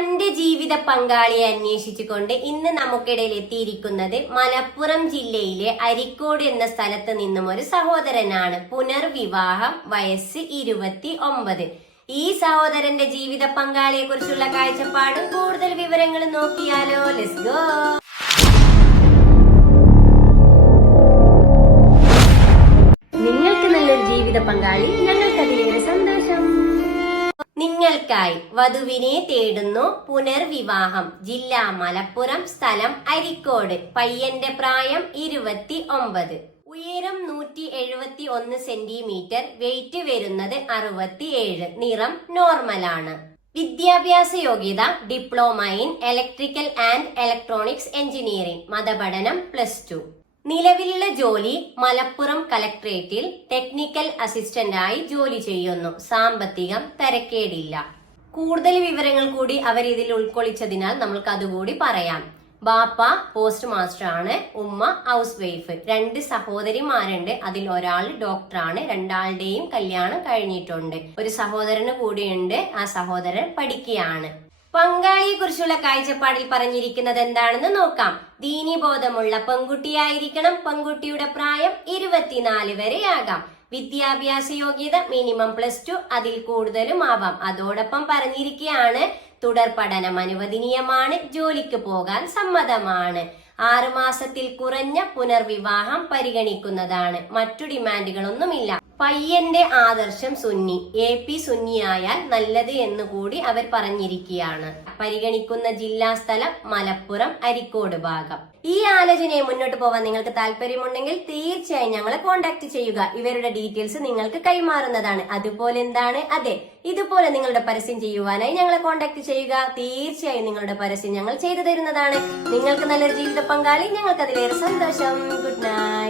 തന്റെ ജീവിത പങ്കാളിയെ അന്വേഷിച്ചുകൊണ്ട് ഇന്ന് നമുക്കിടയിൽ എത്തിയിരിക്കുന്നത് മലപ്പുറം ജില്ലയിലെ അരിക്കോട് എന്ന സ്ഥലത്ത് നിന്നും ഒരു സഹോദരനാണ്. പുനർവിവാഹം, വയസ്സ് 29. ഈ സഹോദരന്റെ ജീവിത പങ്കാളിയെ കുറിച്ചുള്ള കാഴ്ചപ്പാടും കൂടുതൽ വിവരങ്ങളും നോക്കിയാലോ? Let's go. നിങ്ങൾക്ക് നല്ലൊരു ജീവിത പങ്കാളി, ഞങ്ങൾക്കതിലേറെ സന്തോഷം. നിങ്ങൾക്കായി വധുവിനെ തേടുന്നു. പുനർവിവാഹം, ജില്ല മലപ്പുറം, സ്ഥലം അരിക്കോട്. പയ്യന്റെ പ്രായം 29, ഉയരം 171 സെന്റിമീറ്റർ, വെയിറ്റ് വരുന്നത് 67, നിറം നോർമലാണ്. വിദ്യാഭ്യാസ യോഗ്യത diploma in electrical and electronics engineering, മതപഠനം +2. നിലവിലുള്ള ജോലി മലപ്പുറം കലക്ട്രേറ്റിൽ ടെക്നിക്കൽ അസിസ്റ്റന്റായി ജോലി ചെയ്യുന്നു. സാമ്പത്തികം തരക്കേടില്ല. കൂടുതൽ വിവരങ്ങൾ കൂടി അവർ ഇതിൽ ഉൾക്കൊള്ളിച്ചതിനാൽ നമ്മൾക്ക് അതുകൂടി പറയാം. ബാപ്പ പോസ്റ്റ് മാസ്റ്റർ ആണ്, ഉമ്മ ഹൗസ് വൈഫ്. 2 സഹോദരിമാരുണ്ട്, അതിൽ ഒരാൾ ഡോക്ടറാണ്. 2ആളുടെയും കല്യാണം കഴിഞ്ഞിട്ടുണ്ട്. ഒരു സഹോദരന് കൂടിയുണ്ട്, ആ സഹോദരൻ പഠിക്കുകയാണ്. പങ്കാളിയെ കുറിച്ചുള്ള കാഴ്ചപ്പാടിൽ പറഞ്ഞിരിക്കുന്നത് എന്താണെന്ന് നോക്കാം. ദീനീബോധമുള്ള പെൺകുട്ടിയായിരിക്കണം. പെൺകുട്ടിയുടെ പ്രായം 24 വരെ ആകാം. വിദ്യാഭ്യാസ യോഗ്യത മിനിമം +2, അതിൽ കൂടുതലും ആവാം. അതോടൊപ്പം പറഞ്ഞിരിക്കുകയാണ് തുടർ പഠനം അനുവദനീയമാണ്. ജോലിക്ക് പോകാൻ സമ്മതമാണ്. 6 മാസത്തിൽ കുറഞ്ഞ പുനർവിവാഹം പരിഗണിക്കുന്നതാണ്. മറ്റു ഡിമാൻഡുകളൊന്നുമില്ല. പയ്യന്റെ ആദർശം സുന്നി, AP സുന്നിയായാൽ നല്ലത് എന്നുകൂടി അവർ പറഞ്ഞിരിക്കുകയാണ്. പരിഗണിക്കുന്ന ജില്ലാ സ്ഥലം മലപ്പുറം അരിക്കോട് ഭാഗം. ഈ ആലോചനയെ മുന്നോട്ട് പോകാൻ നിങ്ങൾക്ക് താല്പര്യമുണ്ടെങ്കിൽ തീർച്ചയായും ഞങ്ങളെ കോൺടാക്ട് ചെയ്യുക. ഇവരുടെ ഡീറ്റെയിൽസ് നിങ്ങൾക്ക് കൈമാറുന്നതാണ്. അതുപോലെ എന്താണ്, അതെ, ഇതുപോലെ നിങ്ങളുടെ പരസ്യം ചെയ്യുവാനായി ഞങ്ങളെ കോൺടാക്ട് ചെയ്യുക. തീർച്ചയായും നിങ്ങളുടെ പരസ്യം ഞങ്ങൾ ചെയ്തു തരുന്നതാണ്. നിങ്ങൾക്ക് നല്ലൊരു ജീവിത പങ്കാളി, ഞങ്ങൾക്ക് അതിലേറെ സന്തോഷം. Good night.